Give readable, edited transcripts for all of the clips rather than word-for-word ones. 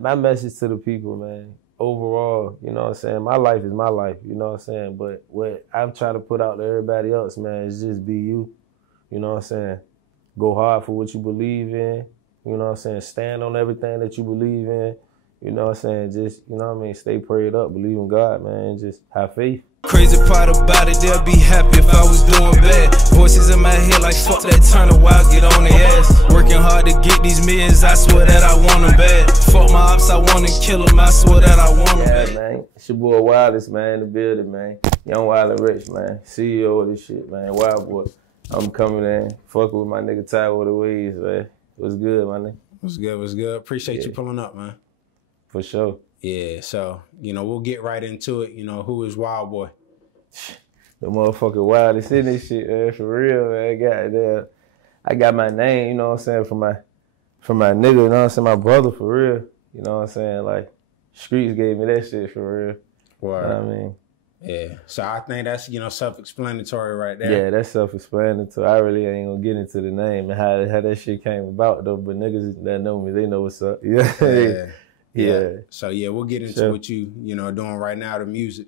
My message to the people, man, overall, you know what I'm saying? My life is my life, you know what I'm saying? But what I'm trying to put out to everybody else, man, is just be you. You know what I'm saying? Go hard for what you believe in. You know what I'm saying? Stand on everything that you believe in. You know what I'm saying? Just, you know what I mean? Stay prayed up, believe in God, man. Just have faith. Crazy part about it, they'll be happy if I was doing bad. Voices in my head like fuck that, turn a while, get on their ass. Working hard to get these millions, I swear that I want them bad. Fuck my ops, I wanna kill them, I swear that I want them bad. Man, it's your boy Wildest, man, in the building, man. Young Wild and Rich, man. CEO of this shit, man. Wildboy. I'm coming in, fucking with my nigga Chartway, man. What's good, my nigga? What's good, what's good? Appreciate you pulling up, man. For sure. Yeah, so, you know, we'll get right into it. You know, who is Wildboy? The motherfucking wildest in this shit, man, for real, man. I got my name, you know what I'm saying, from my nigga, you know what I'm saying, my brother, for real. You know what I'm saying, like, streets gave me that shit, for real. Word. You know what I mean? Yeah, so I think that's, you know, self-explanatory right there. Yeah, that's self-explanatory. I really ain't gonna get into the name and how that shit came about, though, but niggas that know me, they know what's up. Yeah. So, yeah, we'll get into what you know, doing right now, the music.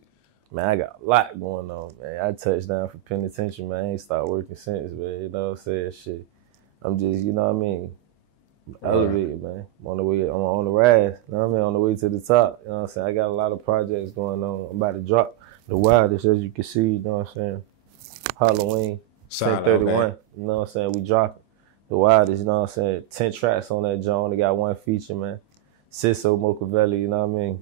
Man, I got a lot going on, man. I touched down for penitentiary, man. I ain't started working since, man. You know what I'm saying? Shit. I'm just, you know what I mean? Elevated, man. I'm on the rise. You know what I mean? On the way to the top. You know what I'm saying? I got a lot of projects going on. I'm about to drop the Wildest, as you can see, you know what I'm saying? Halloween, 10/31. Okay. You know what I'm saying? We dropping the Wildest, you know what I'm saying? 10 tracks on that joint. Only got one feature, man. Ciso Mocavelli, you know what I mean?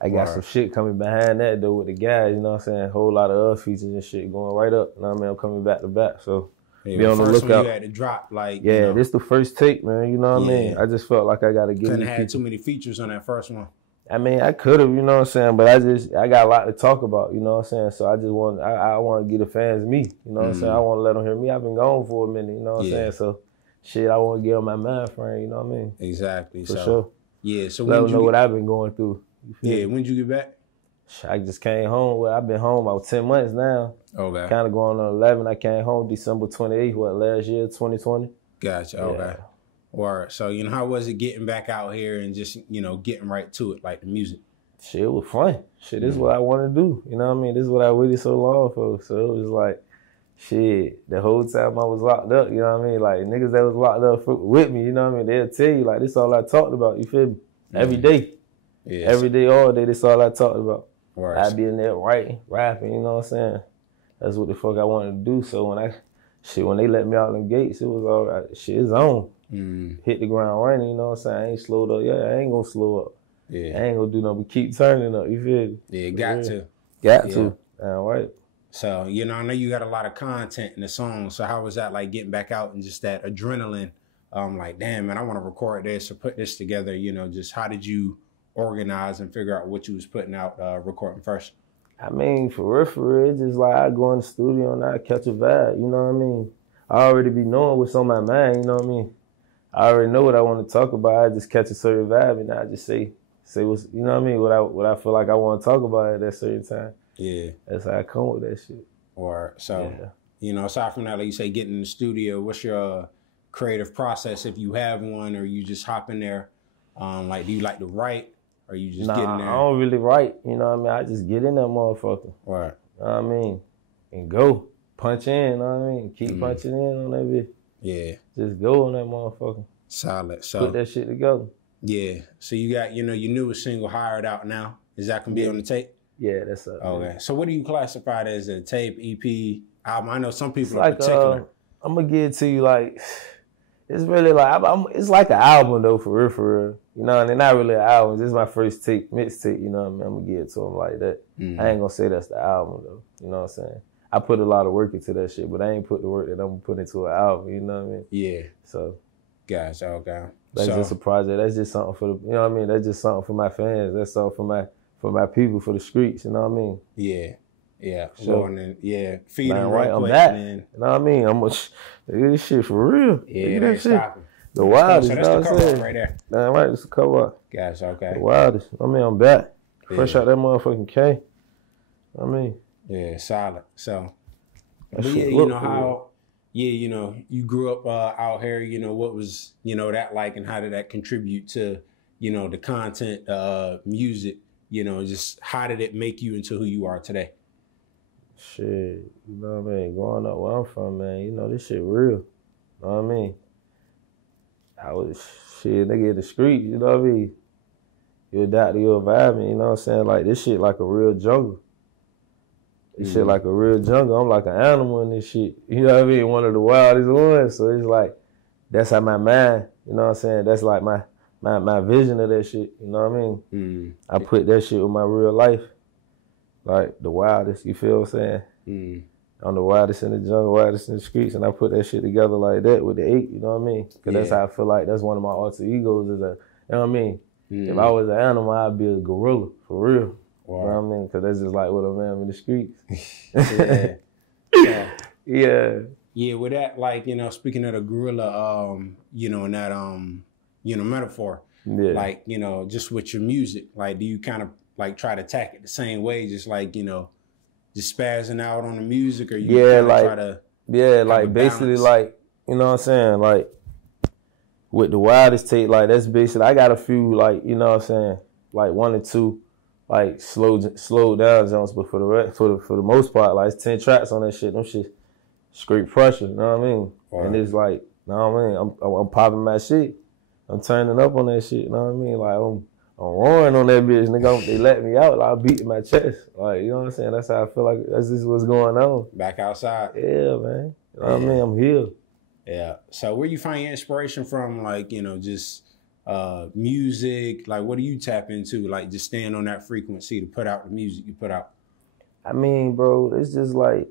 I got some shit coming behind that, though, with the guys, you know what I'm saying? A whole lot of other features and shit going right up, you know what I mean? I'm coming back to back, so be on the lookout. One you had to drop, like, yeah, you know, this the first take, man, you know what I mean? I just felt like I got to get couldn't have had too many features on that first one. I mean, I could have, you know what I'm saying? But I got a lot to talk about, you know what I'm saying? So I just want, I want to give the fans me, you know what I'm saying? I want to let them hear me. I've been gone for a minute, you know what I'm saying? So, shit, I want to get on my mind frame, you know what I mean? Exactly. For sure. Yeah, so let them know what I've been going through. Yeah, when'd you get back? I just came home. Well, I've been home about 10 months now. Okay. Kind of going on 11. I came home December 28th, last year, 2020. Gotcha, okay. Word. So, you know, how was it getting back out here and just, you know, getting right to it, like the music? Shit, it was fun. Shit, this is what I want to do. You know what I mean? This is what I waited so long for. So it was like, shit, the whole time I was locked up, you know what I mean? Like, niggas that was locked up with me, you know what I mean? They'll tell you, like, this is all I talked about, you feel me? Every day. Yeah. Every day, all day, this is all I talked about. Right. I'd be in there writing, rapping, you know what I'm saying? That's what the fuck I wanted to do. So when they let me out in the gates, it was all right. Shit, it's on. Hit the ground running, you know what I'm saying? I ain't slowed up. Yeah, I ain't gonna slow up. Yeah. I ain't gonna do nothing but keep turning up, you feel me? Yeah, got to. Got to. All right. So, you know, I know you got a lot of content in the song. So how was that like getting back out and just that adrenaline? Like, damn, man, I want to record this or put this together. You know, just how did you organize and figure out what you was putting out, recording first? I mean, for real, it's just like I go in the studio and I catch a vibe, you know what I mean? I already be knowing what's on my mind, you know what I mean? I already know what I want to talk about. I just catch a certain vibe and I just say what's, you know what I mean? What I feel like I want to talk about at that certain time. Yeah. That's how I come with that shit. Or so, you know, aside from that, like you say, getting in the studio, what's your creative process if you have one, or you just hop in there? Like, do you like to write? Or you just get in there? I don't really write, you know what I mean? I just get in that motherfucker. Right. You know what I mean? And go. Punch in, you know what I mean? Keep punching in on that bitch. Yeah. Just go on that motherfucker. Solid. So put that shit together. Yeah. So you got, you know, your newest single, Hired Out Now. Is that gonna be on the tape? Yeah, that's up. Okay. Man. So what do you classify as a tape, EP, album? I know some people are particular. I'm gonna give it to you like, it's really like, it's like an album though, for real. You know, and it's not really an album. This is my first tape, mixtape, you know what I mean? I'm gonna give it to them like that. I ain't gonna say that's the album though, you know what I'm saying? I put a lot of work into that shit, but I ain't put the work that I'm gonna put into an album, you know what I mean? Yeah. So. Gotcha, okay. That's just a project. That's just something for the, you know what I mean? That's just something for my fans. That's something for my people, for the streets, you know what I mean? Yeah. Yeah. So, and then, feed them right quick. I'm back. You know what I mean? I'm look at this shit for real. Yeah, that's stopping. The Wildest, so that's the cover right there. Damn right, that's the cover. Gotcha, okay. The Wildest. I mean, I'm back. Fresh out that motherfucking K. I mean. Yeah, solid. So, but yeah, you know how, you know, you grew up out here, you know, what was, you know, that like, and how did that contribute to, you know, the content, music, you know, just how did it make you into who you are today? Shit, you know what I mean? Growing up where I'm from, man, you know, this shit real. You know what I mean? I was, shit, nigga in the street, you know what I mean? You adapt to your environment, you know what I'm saying? Like, this shit like a real jungle. This shit like a real jungle. I'm like an animal in this shit. You know what I mean? One of the wildest ones. So it's like, that's how my mind, you know what I'm saying? That's like my vision of that shit, you know what I mean? I put that shit with my real life. Like the wildest, you feel what I'm saying? I'm the wildest in the jungle, wildest in the streets, and I put that shit together like that with the 8, you know what I mean? Because that's how I feel like that's one of my alter egos is a, you know what I mean? If I was an animal, I'd be a gorilla, for real. Wow. You know what I mean? Because that's just like what I am in the streets. Yeah, with that, like, you know, speaking of the gorilla, you know, in that, you know, metaphor, like, you know, just with your music, like, do you kind of like try to attack it the same way, just like, you know, just spazzing out on the music, or you like, try to like basically like, you know what I'm saying, like with the Wildest tape, like that's basically, I got a few like, you know what I'm saying, like 1 or 2 like slow down zones, but for the most part, like it's 10 tracks on that shit. Them shit straight pressure, you know what I mean? Wow. And it's like, you know what I mean? I'm popping my shit. I'm turning up on that shit, you know what I mean? Like I'm roaring on that bitch, nigga. They let me out, like I beat my chest. Like, you know what I'm saying? That's how I feel like that's just what's going on. Back outside. Yeah, man. You know what I mean? I'm here. Yeah. So where you find your inspiration from, like, you know, just music, like what do you tap into? Like just staying on that frequency to put out the music you put out? I mean, bro, it's just like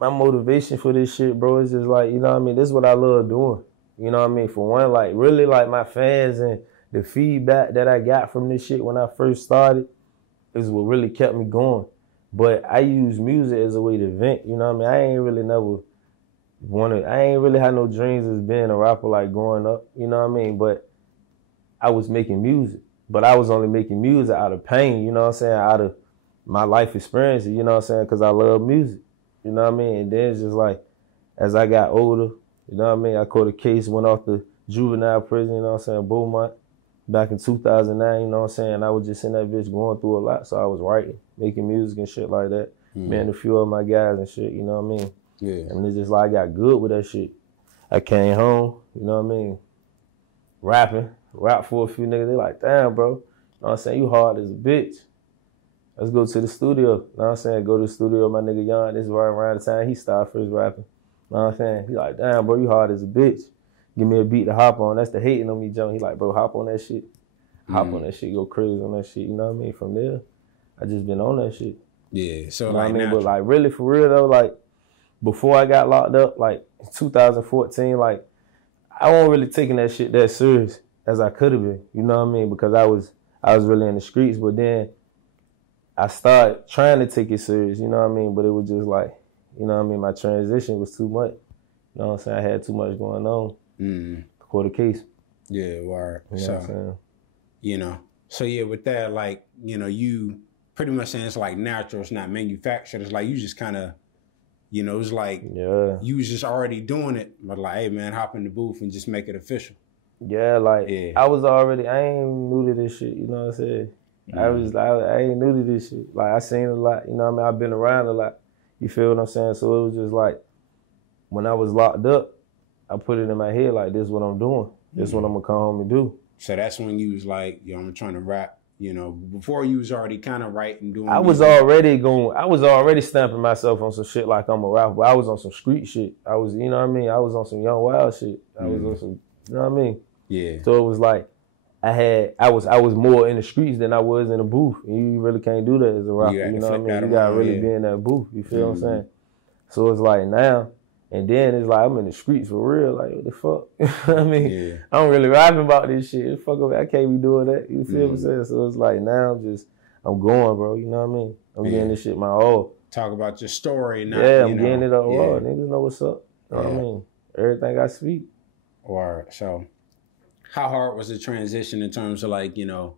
my motivation for this shit, bro, is just like, you know what I mean? This is what I love doing. You know what I mean? For one, like really like my fans and the feedback that I got from this shit when I first started is what really kept me going. But I use music as a way to vent, you know what I mean? I ain't really had no dreams as being a rapper like growing up, you know what I mean? But I was making music. But I was only making music out of pain, you know what I'm saying? Out of my life experiences, you know what I'm saying? Because I love music, you know what I mean? And then it's just like, as I got older, you know what I mean? I caught a case, went off the juvenile prison, you know what I'm saying? Beaumont, back in 2009, you know what I'm saying? I was just in that bitch going through a lot. So I was writing, making music and shit like that. Man, a few of my guys and shit, you know what I mean? Yeah. And it's just like I got good with that shit. I came home, you know what I mean? Rap for a few niggas. They like, damn, bro. You know what I'm saying? You hard as a bitch. Let's go to the studio. You know what I'm saying? Go to the studio, my nigga Young. This is right around the time he started first rapping. You know what I'm saying? He like, damn, bro, you hard as a bitch. Give me a beat to hop on. That's the hating on me, Joe. He like, bro, hop on that shit. Hop on that shit, go crazy on that shit. You know what I mean? From there, I just been on that shit. Yeah, so you know like, what I mean? But like really for real though, like before I got locked up, like 2014, like I wasn't really taking that shit that serious as I could have been. You know what I mean? Because I was really in the streets, but then I started trying to take it serious. You know what I mean? But it was just like, you know what I mean? My transition was too much. You know what I'm saying? I had too much going on. For the case. Yeah, word. You know what I'm saying? You know, so yeah, with that, like, you know, you pretty much saying it's like natural, it's not manufactured. It's like you just kind of, you know, it's like you was just already doing it, but like, hey man, hop in the booth and just make it official. Yeah, like I ain't new to this shit, you know what I'm saying? I ain't new to this shit. Like I seen a lot, you know what I mean? I've been around a lot. You feel what I'm saying? So it was just like, when I was locked up, I put it in my head like, this is what I'm doing. This is what I'm gonna come home and do. So that's when you was like, yo, I'm trying to rap, you know, before you was already kind of writing, doing I was already stamping myself on some shit like I'm a rapper, but I was on some street shit. I was, you know what I mean? I was on some Young Wild shit. I was on some, you know what I mean? Yeah. So it was like, I was more in the streets than I was in the booth. And you really can't do that as a rapper, you know what I mean? You gotta really be in that booth, you feel what I'm saying? So it's like now, and then it's like I'm in the streets for real. Like, what the fuck? I mean, I'm really rapping about this shit. Fuck up, I can't be doing that. You feel what I'm saying? So it's like now I'm going, bro. You know what I mean? I'm getting this shit my all. Talk about your story. Not, I'm getting it up raw. Niggas know what's up. You know what I mean? Everything I speak. Or so, how hard was the transition in terms of like, you know,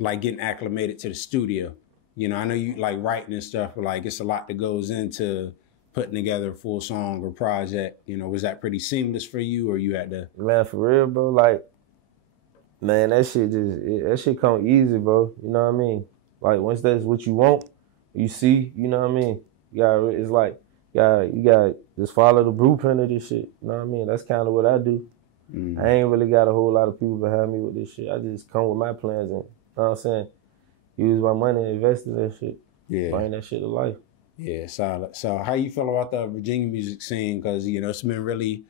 like getting acclimated to the studio? You know, I know you like writing and stuff, but like it's a lot that goes into putting together a full song or project. You know, was that pretty seamless for you, or you had to? Man, for real, bro. Like Man, that shit come easy, bro. You know what I mean? Like once that's what you want, you see, you know what I mean? It's like you got just follow the blueprint of this shit. You know what I mean? That's kind of what I do. I ain't really got a whole lot of people behind me with this shit. I just come with my plans and, you know what I'm saying? Use my money and invest in that shit. Yeah. Bring that shit to life. Yeah, solid. So how you feel about the Virginia music scene? Because, you know, it's been really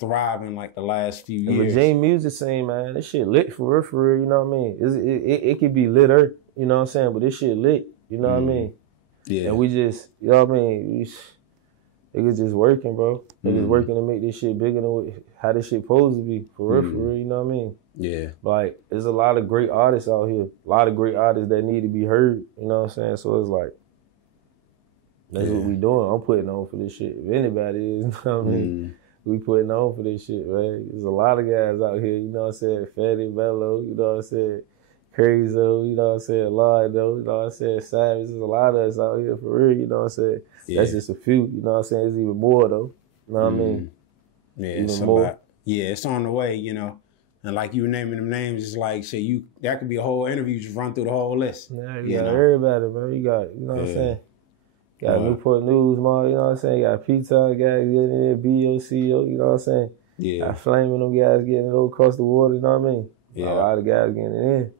thriving like the last few years. The Virginia music scene, man, this shit lit for real, you know what I mean? It could be litter, you know what I'm saying? But this shit lit, you know what I mean? Yeah. And we just, you know what I mean? Niggas just working, bro. Niggas working to make this shit bigger than how this shit supposed to be. For real, you know what I mean? Yeah. Like, there's a lot of great artists out here. A lot of great artists that need to be heard, you know what I'm saying? So it's like, that's what we doing. I'm putting on for this shit. If anybody is, you know what I mean? We putting on for this shit, man. There's a lot of guys out here, you know what I'm saying? Fatty, Bello, you know what I'm saying? Crazy, you know what I'm saying? Lardo, you know what I'm saying? Savage. There's a lot of us out here for real, you know what I'm saying? Yeah. That's just a few, you know what I'm saying? There's even more, though. You know what I mean? Yeah, it's more. A lot. Yeah, it's on the way, you know. And like you were naming them names, it's like, shit, that could be a whole interview, just run through the whole list. Yeah, you got everybody, man. You got, you know what I'm saying? Got Newport News, man, you know what I'm saying? Got P-Town guys getting in, BOCO, you know what I'm saying? Yeah. Got Flaming them guys getting it all across the water, you know what I mean? Yeah. A lot of guys getting it in.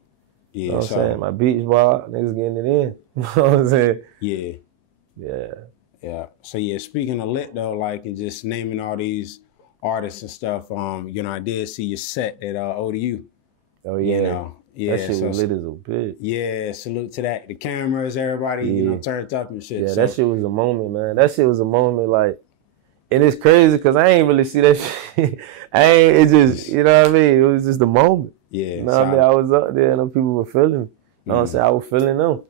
Yeah, you know what I'm saying? My beach bar, niggas getting it in. You know what I'm saying? Yeah. Yeah. Yeah. So yeah, speaking of lit though, like and just naming all these artists and stuff, you know, I did see your set at ODU. Oh yeah. You know, yeah. That shit was lit as a bitch. Yeah, salute to that. The cameras, everybody, you know, turned up and shit. Yeah, that shit was a moment, man. That shit was a moment, like, and it's crazy because I ain't really see that shit. It just, you know what I mean? It was just a moment. Yeah. You know what I mean? I was up there and them people were feeling me. You know what I'm saying? I was feeling them.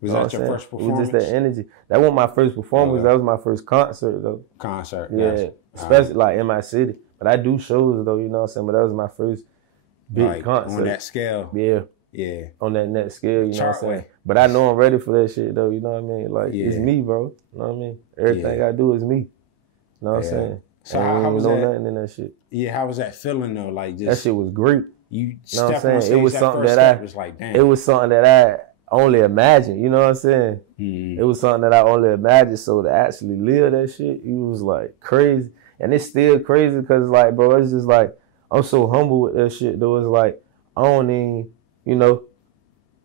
Was that your first performance? It was just that energy. That wasn't my first performance. That was my first concert, though. Concert, yeah. Especially like in my city. But I do shows, though, you know what I'm saying? But that was my first big concert. On that scale. Yeah. Yeah. On that net scale, you know what I'm saying? But I know I'm ready for that shit, though, you know what I mean? Like, it's me, bro. You know what I mean? Everything I do is me. You know what I'm saying? So how was that? Nothing in that shit. Yeah, how was that feeling, though? Like, just... That shit was great. You know what I'm saying? Stage, it was something that was like, damn. It was something that I only imagined, you know what I'm saying? It was something that I only imagined, so to actually live that shit, it was like crazy. And it's still crazy because like, bro, it's just like, I'm so humble with that shit, though. It's like, I don't even, you know,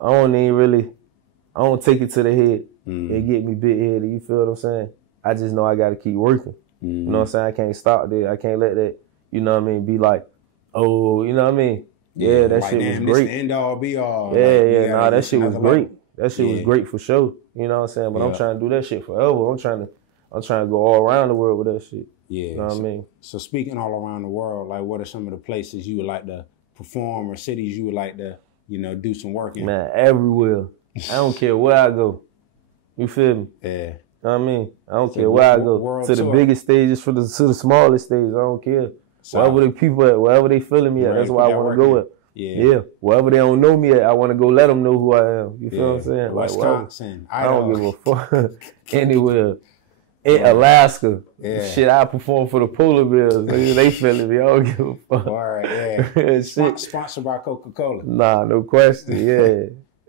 I don't take it to the head and get me big headed, you feel what I'm saying? I just know I gotta keep working. You know what I'm saying? I can't stop there. I can't let that, you know what I mean, be like, oh, you know what I mean? Yeah, that like, shit damn, was great. This the end all be all. Yeah, like, that shit was great. That shit was great for sure. You know what I'm saying? But I'm trying to do that shit forever. I'm trying to go all around the world with that shit. Yeah. You know what I mean? So speaking all around the world, like what are some of the places you would like to perform or cities you would like to, you know, do some work in? Man, everywhere. I don't care where I go. You feel me? Yeah. You know what I mean? I don't care where I go. To the biggest stages, to the smallest stages, I don't care. So, wherever the people at, wherever they feeling me at, that's where I want to go at. Yeah. Wherever they don't know me at, I want to go let them know who I am. You feel what I'm saying? Like, Wisconsin, I don't give a fuck. Anywhere. In Alaska. Yeah. Shit, I perform for the polar bears. They feeling me. I don't give a fuck. All right, yeah. Sponsored by Coca-Cola. Nah, no question. Yeah.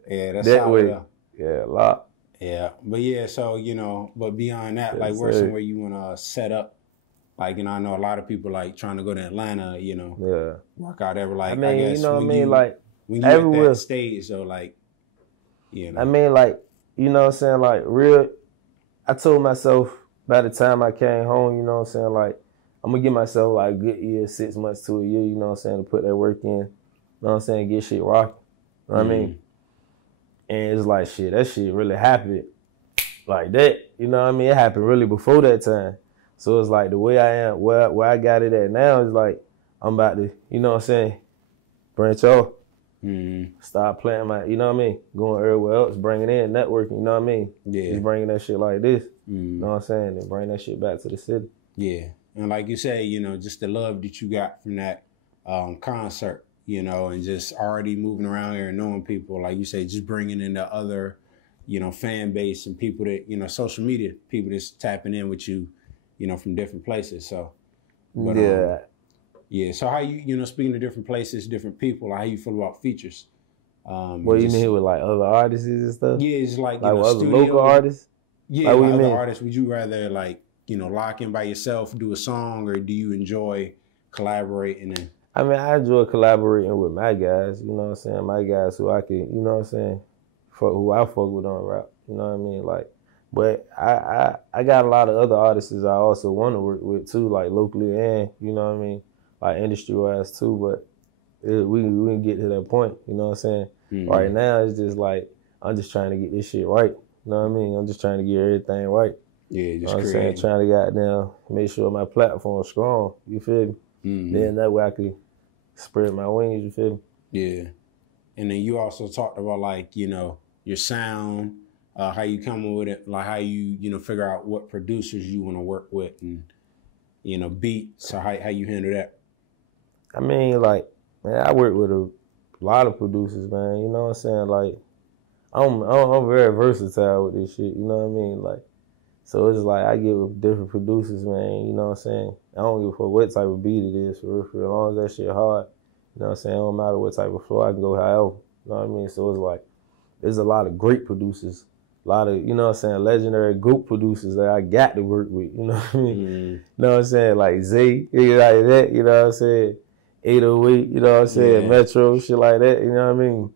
Yeah, that's that way. Yeah, a lot. Yeah. But yeah, so, you know, but beyond that, like where's somewhere you want to set up? Like, you know, I know a lot of people like trying to go to Atlanta, you know, work out every, like, I mean, I guess, you know what I mean? Like, when you're everywhere. At that stage, so like, you know. I mean, like, you know what I'm saying? Like, I told myself by the time I came home, you know what I'm saying? Like, I'm going to give myself like a good year, 6 months to a year, you know what I'm saying? To put that work in, you know what I'm saying? Get shit rocking. You know what I mean? And it's like, shit, that shit really happened like that. You know what I mean? It happened really before that time. So it's like the way I am, where I got it at now is like, I'm about to, you know what I'm saying, branch off. Start playing you know what I mean? Going everywhere else, bringing in, networking, you know what I mean? Yeah. Just bringing that shit like this, you know what I'm saying? And bring that shit back to the city. Yeah. And like you say, you know, just the love that you got from that concert, you know, and just already moving around here and knowing people, like you say, just bringing in the other, you know, fan base and people that, you know, social media, people that's tapping in with you, you know, from different places. So, but, Yeah. So how you speaking to different places, different people, how you feel about features? What you mean with like other artists and stuff? Yeah, it's like with other studio, local artists. Yeah, like what other artists would you rather like lock in by yourself, do a song, or do you enjoy collaborating? And I mean, I enjoy collaborating with my guys. You know what I'm saying? My guys who I can, you know what I'm saying, who I fuck with on rap. You know what I mean? Like, but I got a lot of other artists I also want to work with too, like locally and you know what I mean, like industry wise too. But we can get to that point. You know what I'm saying? Mm-hmm. Right now it's just like I'm just trying to get this shit right. You know what I mean? I'm just trying to get everything right. Yeah, just you know what I'm saying? Trying to goddamn make sure my platform's strong. You feel me? Mm-hmm. Then that way I can spread my wings. You feel me? Yeah. And then you also talked about like your sound, how you come up with it, like how you figure out what producers you want to work with, and beats. So how you handle that? I mean, like, man, I work with a lot of producers, man. You know what I'm saying? Like, I'm very versatile with this shit. You know what I mean? Like, so it's like I get with different producers, man. You know what I'm saying? I don't give a fuck what type of beat it is, for real. As long as that shit hard, you know what I'm saying? It don't matter what type of flow, I can go however. You know what I mean? So it's like, there's a lot of great producers, a lot of, you know what I'm saying, legendary group producers that I got to work with. You know what I mean? You know what I'm saying? Like Zay, like that. You know what I'm saying? 808, you know what I'm saying? Yeah. Metro, shit like that. You know what I mean?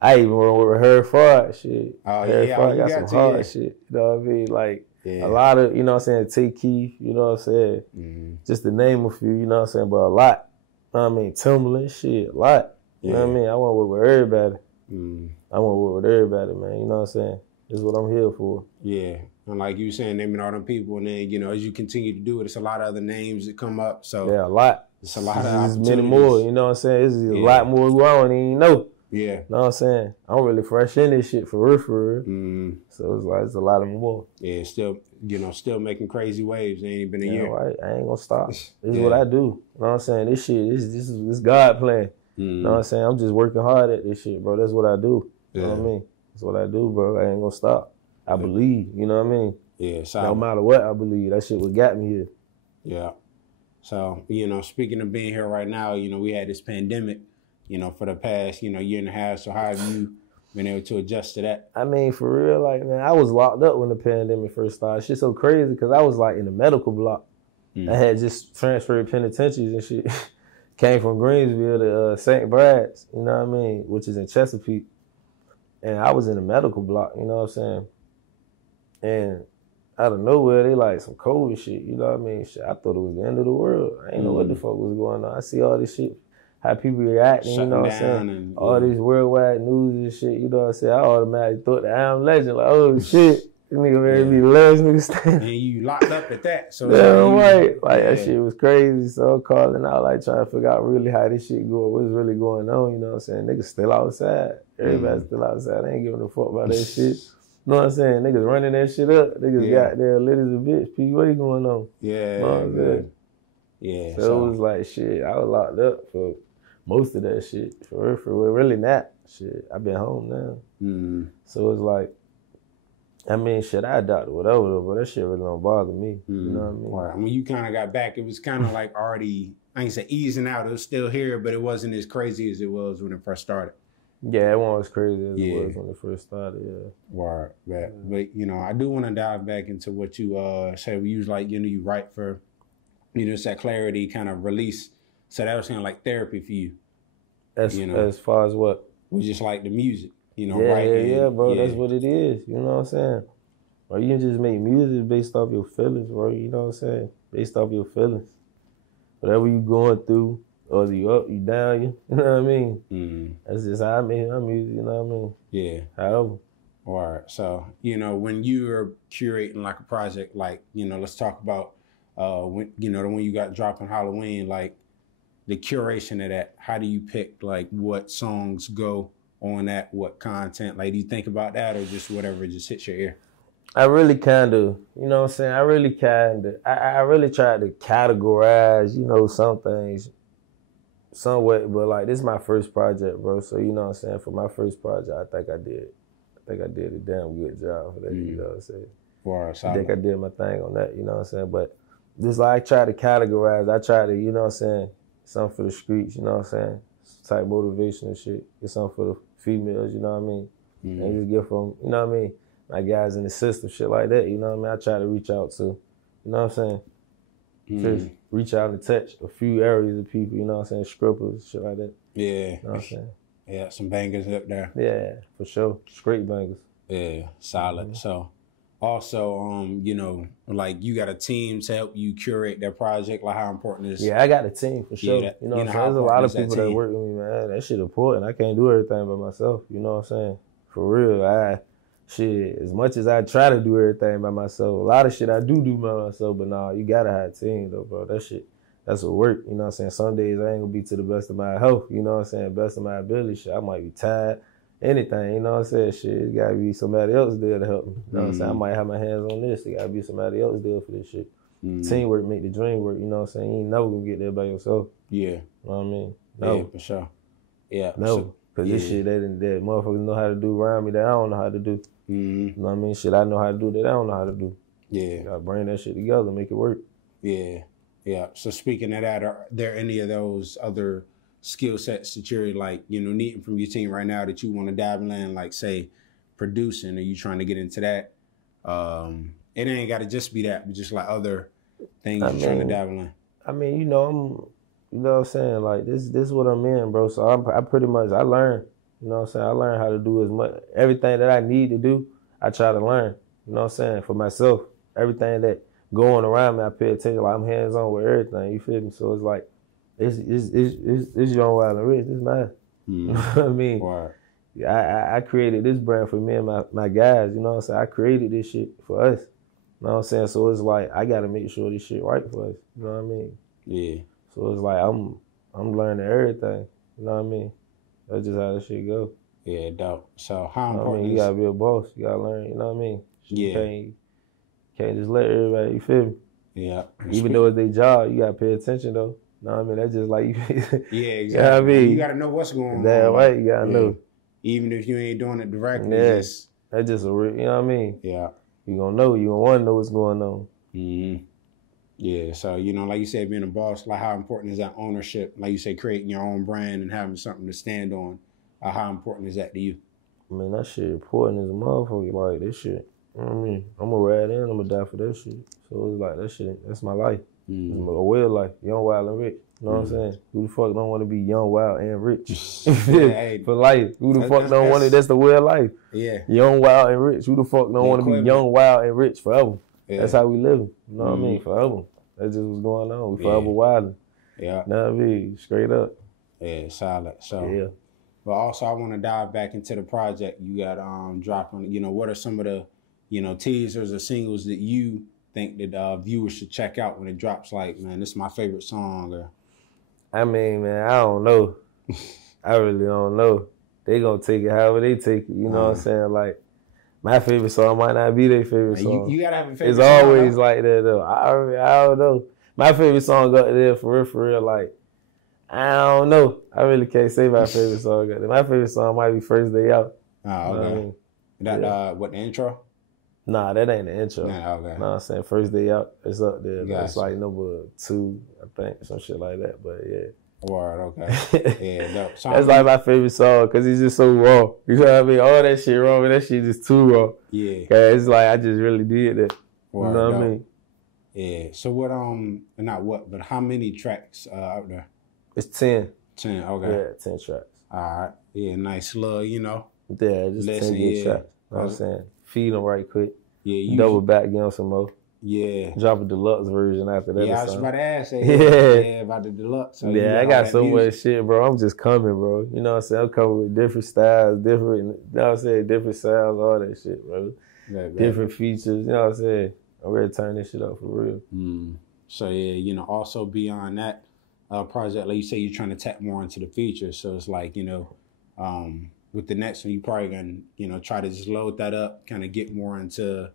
I even went with her Fard shit. Oh, Herb yeah. Fard got some hard shit. You know what I mean? Like, a lot of, you know what I'm saying, Take Keith, you know what I'm saying? Mm-hmm. Just to name a few, you know what I'm saying? But a lot. You know what I mean? Timberland, shit, a lot. You know what I mean? I want to work with everybody. I want to work with everybody, man. You know what I'm saying? This is what I'm here for. Yeah. And like you were saying, naming all them people, and then, as you continue to do it, it's a lot of other names that come up. So yeah, a lot. It's a lot of opportunities. Many more, you know what I'm saying? This is a lot more we don't even know. Yeah. You know what I'm saying? I'm really fresh in this shit for real. So it's like, it's a lot of more. Yeah, still making crazy waves. It ain't been a year. Right. I ain't gonna stop. This is what I do. You know what I'm saying? This shit, this God plan. You know what I'm saying? I'm just working hard at this shit, bro. That's what I do. You know what I mean? That's what I do, bro. I ain't gonna stop. I believe, you know what I mean? Yeah. So no matter what, I believe. That shit what got me here. Yeah. So, speaking of being here right now, we had this pandemic, for the past, year and a half. So how have you been able to adjust to that? I mean, for real, like, man, I was locked up when the pandemic first started. Shit's so crazy because I was like in the medical block. I had just transferred penitentiaries and shit. Came from Greensville to St. Brad's, you know what I mean, which is in Chesapeake. And I was in the medical block, you know what I'm saying? And out of nowhere, they like some COVID shit, you know what I mean? Shit, I thought it was the end of the world. I ain't know what the fuck was going on. I see all this shit, how people reacting, you know what I'm saying? And, all these worldwide news and shit, you know what I'm saying? I automatically thought that I'm legend, like, oh shit, this nigga ready to be the last nigga standing. And you locked up at that. So right. Like, that shit was crazy. So I'm calling out, like, trying to figure out really how this shit going, what's really going on, you know what I'm saying? Niggas still outside. Everybody's still outside. They ain't giving a fuck about that shit. You know what I'm saying? Niggas running that shit up. Niggas got there lit as a bitch. P, what going on? Yeah. You know what I'm saying? Yeah. So it was like, shit, I was locked up for most of that shit. For real, really not. Shit, I been home now. So it's like, I mean, shit, I adopted whatever, but that shit really don't bother me. You know what I mean? Right. When you kind of got back, it was kind of like already, I ain't say easing out. It was still here, but it wasn't as crazy as it was when it first started. Yeah, it wasn't as crazy as it was when it first started, Right. But I do want to dive back into what you said. We use like, you write for, it's that clarity kind of release. So that was kind of like therapy for you. As far as what? We just like the music, writing. Yeah, bro, that's what it is. You know what I'm saying? Or you can just make music based off your feelings, bro. You know what I'm saying? Based off your feelings. Whatever you going through, or you up, you down, you know what I mean? That's just how I make my music, you know what I mean? Yeah. However. All right. So, when you're curating like a project, like, let's talk about, when you got dropped on Halloween, like the curation of that, how do you pick like what songs go on that, what content? Like, do you think about that or just whatever just hits your ear? I really kind of, you know what I'm saying? I really tried to categorize, some things somewhat, but like this is my first project, bro. So you know what I'm saying? For my first project, I think I did a damn good job for that, you know what I'm saying? I think I did my thing on that, you know what I'm saying? But just like I try to categorize, I try to, you know what I'm saying, something for the streets, you know what I'm saying? Type motivational shit. Get something for the females, you know what I mean? And just get from, you know what I mean? My guys in the system, shit like that, you know what I mean? I try to reach out to, you know what I'm saying? Just reach out and touch a few areas of people, you know what I'm saying? Scribbles, shit like that. Yeah. You know what I'm saying? Yeah, some bangers up there. Yeah, for sure. Straight bangers. Yeah, solid. So also, you know, like you got a team to help you curate that project, like how important is Yeah, I got a team for sure. Yeah, you know what I'm saying? There's a lot of people that work with me, man. That shit important. I can't do everything by myself, you know what I'm saying? For real, shit, as much as I try to do everything by myself, a lot of shit I do by myself, but nah, you gotta have a team though, bro. That shit, that's what work, you know what I'm saying? Some days I ain't gonna be to the best of my health, you know what I'm saying? Best of my ability, shit. I might be tired, anything, you know what I'm saying? Shit, it gotta be somebody else there to help me, you know what I'm saying? I might have my hands on this, it gotta be somebody else there for this shit. Teamwork make the dream work, you know what I'm saying? You ain't never gonna get there by yourself. Yeah. You know what I mean? No. Yeah, for sure. Yeah. No. Because this shit, that motherfuckers know how to do around me that I don't know how to do. You know what I mean? Shit I know how to do that I don't know how to do. Yeah. You gotta bring that shit together, make it work. Yeah. Yeah. So speaking of that, are there any of those other skill sets that you're like, you know, needing from your team right now that you want to dabble in, like say producing? Are you trying to get into that? It ain't got to just be that, but just like other things you're trying to dabble in. I mean, you know what I'm saying? Like this is what I'm in, bro. So I pretty much, I learn, you know what I'm saying? I learn how to do as much, everything that I need to do, I try to learn, you know what I'm saying? For myself, everything that going around me, I pay attention, like I'm hands-on with everything, you feel me? So it's like, it's Young Wild and Rich, it's mine. You know what I mean? Wow. I created this brand for me and my guys, you know what I'm saying? I created this shit for us. You know what I'm saying? So it's like, I got to make sure this shit right for us. You know what I mean? Yeah. So it's like, I'm learning everything. You know what I mean? That's just how this shit go. Yeah, dope. So how important I mean, you got to be a boss. You got to learn, you know what I mean? You can't just let everybody, you feel me? Yeah. Even though it's their job, you got to pay attention though. You know what I mean? That's just like, yeah, exactly. You know what I mean? You got to know what's going on. That right, you got to know. Even if you ain't doing it directly. Yeah. That's just you know what I mean? Yeah. You gonna know. You gonna want to know what's going on. Yeah. So, you know, like you said, being a boss, like how important is that ownership? Like you say, creating your own brand and having something to stand on. How important is that to you? I mean, that shit important as a motherfucker. Like, this shit, you know what I mean? I'm gonna ride in, I'm gonna die for that shit. So it's like, that shit, that's my life. It's a way life. Young, wild, and rich. You know what I'm saying? Who the fuck don't want to be young, wild, and rich? Hey, for life. Who the fuck don't want it? That's the way of life. Yeah. Young, wild, and rich. Who the fuck don't want to be young, wild, and rich forever? Yeah. That's how we living. You know what I mean? Forever. That's just what's going on. We forever wilding. Yeah. You know what I mean? Straight up. Yeah, solid. So, yeah. But also, I want to dive back into the project you got dropping. You know, what are some of the, you know, teasers or singles that you think that viewers should check out when it drops? Like, man, this is my favorite song. Or I mean, man, I don't know. I really don't know. They gonna take it however they take it. You know what I'm saying? Like, my favorite song might not be their favorite song. You gotta have a favorite it's song. It's always like that, though. I don't know. My favorite song up there, for real, like, I don't know. I really can't say my favorite song up there. My favorite song might be First Day Out. Oh, okay. You know what I mean? That, what, the intro? Nah, that ain't the intro. Nah, okay. No, I'm saying First Day Out. It's up there. Gotcha. It's like number 2, I think, some shit like that. But yeah. Word, okay. Yeah, dope. So that's like my favorite song because it's just so raw. You know what I mean? All that shit raw, but that shit just too raw. Yeah. Cause it's like I just really did that. Word, you know what dope. I mean? Yeah. So what? Not what, but how many tracks out there? It's 10. 10. Okay. Yeah, 10 tracks. All right. Yeah, nice little, you know. Yeah, just 10 good tracks. You know what I'm saying? Feed them right quick. Yeah. Double back, get them some more. Yeah. Drop a deluxe version after that. Yeah, I was about to ask that. Yeah, about the deluxe. So yeah, I got so much shit, bro. I'm just coming, bro. You know what I'm saying? I'm coming with different styles, different, you know what I'm saying? Different sounds, all that shit, bro. Different features, you know what I'm saying? I'm ready to turn this shit up for real. So, yeah, you know, also beyond that project, like you say, you're trying to tap more into the features. So it's like, you know, with the next one, you probably going to, you know, try to just load that up, kind of get more into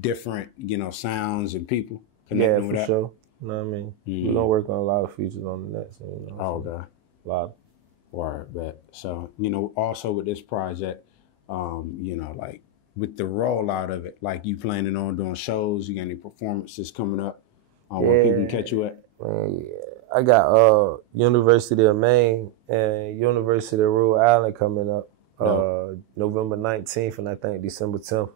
different, you know, sounds and people connecting with that. Sure. You know what I mean? We're going to work on a lot of features on the next one, you know. Oh, okay. A lot. Word, bet. So, you know, also with this project, you know, like with the rollout of it, like you planning on doing shows, you got any performances coming up where people can catch you at? Man, yeah. I got University of Maine and University of Rhode Island coming up November 19th and I think December 10th.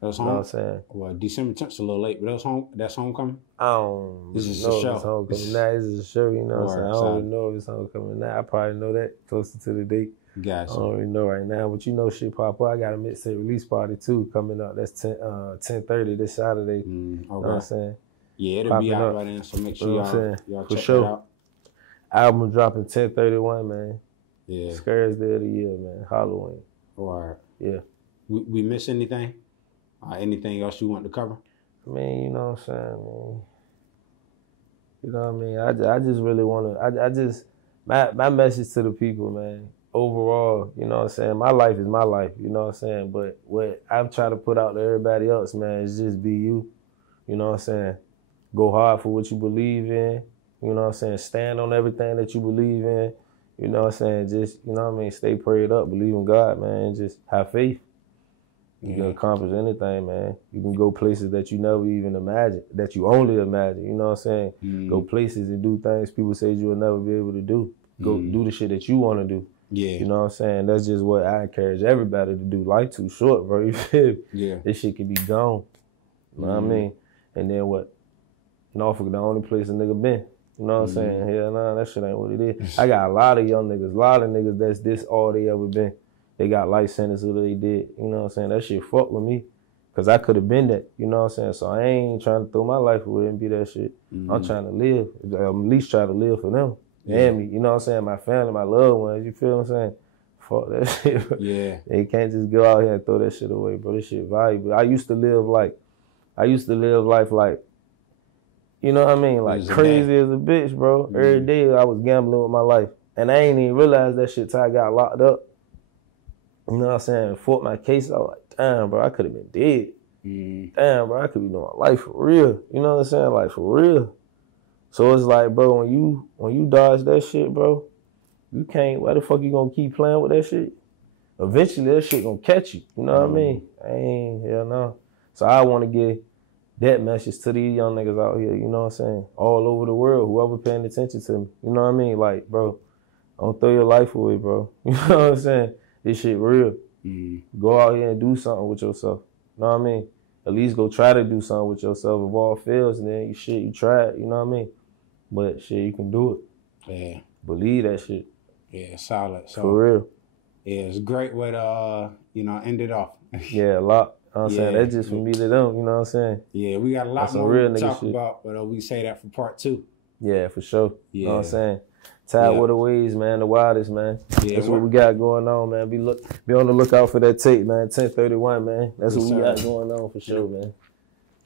That's home. You know what I'm saying? Well, December 10th's a little late, but that's homecoming? I don't this is know a show. If it's homecoming now. This is a show, you know what I'm saying? I don't really know if it's homecoming now. I probably know that closer to the date. Gotcha. I don't really know right now, but you know shit pop up. I got a mixtape release party too coming up. That's 10:30 this Saturday. Okay. You know what I'm saying? Yeah, it'll be out by then, so make sure y'all check sure. that out. Album dropping 10/31, man. Yeah. Scariest day of the year, man. Halloween. Or yeah. We miss anything? Anything else you want to cover? I mean, you know what I'm saying, man. You know what I mean? I just really want to, my message to the people, man, overall, you know what I'm saying? My life is my life, you know what I'm saying? But what I'm trying to put out to everybody else, man, is just be you. You know what I'm saying? Go hard for what you believe in. You know what I'm saying? Stand on everything that you believe in. You know what I'm saying? Just, you know what I mean? Stay prayed up, believe in God, man, and just have faith. You can accomplish anything, man. You can go places that you never even imagined, that you only imagine. You know what I'm saying? Go places and do things people say you will never be able to do. Go do the shit that you want to do. Yeah. You know what I'm saying? That's just what I encourage everybody to do. Life too short, bro. You feel me? Yeah. This shit can be gone. You know what I mean? And then what? Norfolk, the only place a nigga been. You know what I'm saying? Hell nah, that shit ain't what it is. I got a lot of young niggas, a lot of niggas that's this all they ever been. They got life sentences that they did. You know what I'm saying? That shit fucked with me. Cause I could have been that. You know what I'm saying? So I ain't trying to throw my life away and be that shit. I'm trying to live. At least try to live for them. And me. You know what I'm saying? My family, my loved ones. You feel what I'm saying? Fuck that shit. Yeah. They can't just go out here and throw that shit away, bro. This shit valuable. I used to live life like, you know what I mean? Like crazy as a bitch, bro. Every day I was gambling with my life. And I ain't even realized that shit till I got locked up. You know what I'm saying? Fought my case. I was like, damn, bro, I could have been dead. Damn, bro, I could be doing my life for real. You know what I'm saying? Like, for real. So it's like, bro, when you dodge that shit, bro, you can't, why the fuck you gonna keep playing with that shit? Eventually, that shit gonna catch you. You know what I mean? Hell no. So I want to give that message to these young niggas out here, you know what I'm saying? All over the world, whoever paying attention to me. You know what I mean? Like, bro, don't throw your life away, bro. You know what I'm saying? This shit real. Go out here and do something with yourself. You know what I mean? At least go try to do something with yourself. If all fails, and then you try it, you know what I mean? But shit, you can do it. Yeah. Believe that shit. Yeah, solid. So, for real. Yeah, it's a great way to, end it off. Yeah, a lot. You know what I'm saying? That's just from me to them, you know what I'm saying? Yeah, we got a lot more to talk about, but we say that for part 2. Yeah, for sure. Yeah. You know what I'm saying? Tied with the ways, man, the wildest, man. Yeah, that's what we got going on, man. Be on the lookout for that tape, man. 1031, man. That's what we got going on for sure, man.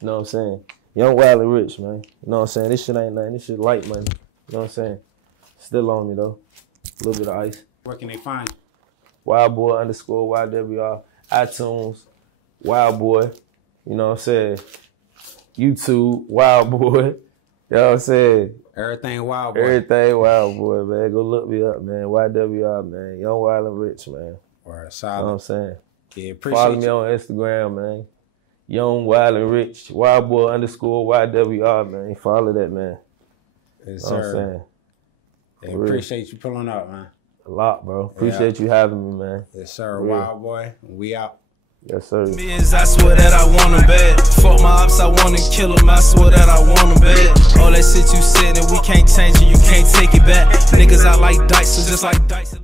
You know what I'm saying? Young, wild, and rich, man. You know what I'm saying? This shit ain't nothing. This shit light, man. You know what I'm saying? Still on me, though. A little bit of ice. Where can they find you? Wildboy _YWR. iTunes, Wildboy. You know what I'm saying? YouTube, Wildboy. You know what I'm saying? Everything Wildboy. Everything Wildboy, man. Go look me up, man. YWR, man. Young, wild, and rich, man. Alright, solid. You know what I'm saying? Yeah, appreciate Follow me on Instagram, man. Young, wild, and rich. Wildboy _YWR, man. Follow that, man. Yes, you know what I'm saying? Yeah, appreciate you pulling up, man. A lot, bro. Appreciate you having me, man. Yes, sir. Wildboy, we out. Yes, sir. I swear that I want them bad. Fuck my ops, I wanna kill them. I swear that I want them bad. All that shit you said that we can't change it, you can't take it back. Niggas, I like dice, so just like dice.